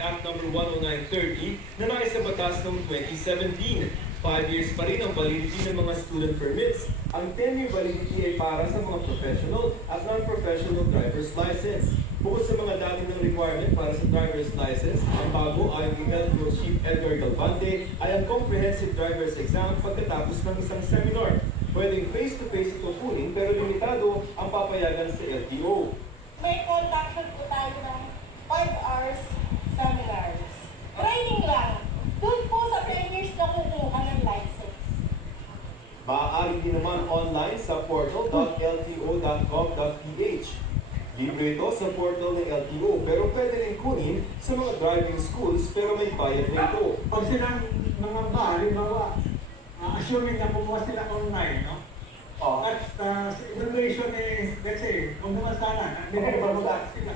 Act No. 10930 na nais sa batas noong 2017. 5 years pa rin ang validity ng mga student permits. Ang 10-year validity ay para sa mga professional at non-professional driver's license. Bukod sa mga dati ng requirement para sa driver's license, ang bago ayon kay LTO Chief Edgar Galvante ay ang comprehensive driver's exam pagkatapos ng isang seminar. Pwedeng face-to-face ito kunin pero limitado ang papayagan sa LTO. May conduction po tayo ng 5 hours seminars. Training lang. Doon po sa 10 years na kukuha ng license. Maaari din naman online sa portal.lto.gov.ph. Libre ito sa portal ng LTO pero pwede rin kunin sa mga driving schools pero may bayad na ito. Pag silang mga bar, halimbawa, assuming na kumuha sila online, no? At evaluation is, let's say, kung naman sana, hindi na sila.